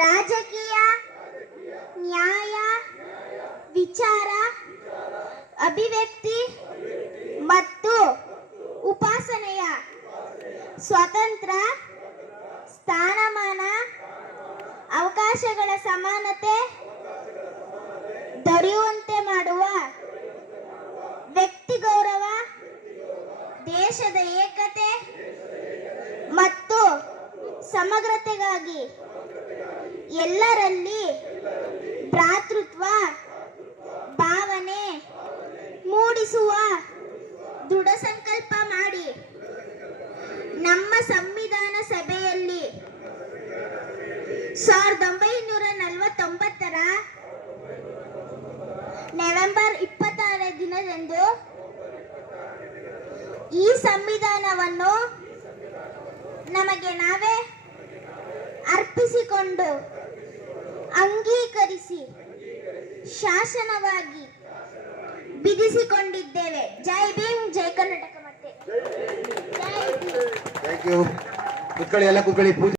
ರಾಜಕೀಯ, ನ್ಯಾಯ, ವಿಚಾರ, ಅಭಿವ್ಯಕ್ತಿ ಮತ್ತು ಉಪಾಸನೆಯ ಸ್ವತಂತ್ರ ಸ್ಥಾನಮಾನ, ಅವಕಾಶಗಳ ಸಮಾನತೆ ದೊರೆಯುವಂತೆ ಮಾಡುವ ವ್ಯಕ್ತಿ ಗೌರವ, ದೇಶದ ಏಕತೆ ಮತ್ತು ಸಮಗ್ರತೆಗಾಗಿ ಎಲ್ಲರಲ್ಲಿ ಭ್ರಾತೃತ್ವ ಭಾವನೆ ಮೂಡಿಸುವ ದೃಢ ಸಂಕಲ್ಪ ಮಾಡಿ ನಮ್ಮ ಸಂವಿಧಾನ ಸಭೆಯಲ್ಲಿ 1949ರ ನವೆಂಬರ್ 26ನೇ ದಿನದಂದು ಈ ಸಂವಿಧಾನವನ್ನು ನಮಗೆ ನಾವೇ ಅರ್ಪಿಸಿಕೊಂಡು ಅಂಗೀಕರಿಸಿ ಶಾಸನವಾಗಿ ವಿಧಿಸಿಕೊಂಡಿದ್ದೇವೆ. ಜೈ ಭೀಮ್, ಜೈ ಕರ್ನಾಟಕ. ಮತ್ತೆ ಥ್ಯಾಂಕ್ ಯು. ಕುತ್ಕೊಳ್ಳಿ, ಎಲ್ಲ ಕುತ್ಕೊಳ್ಳಿ.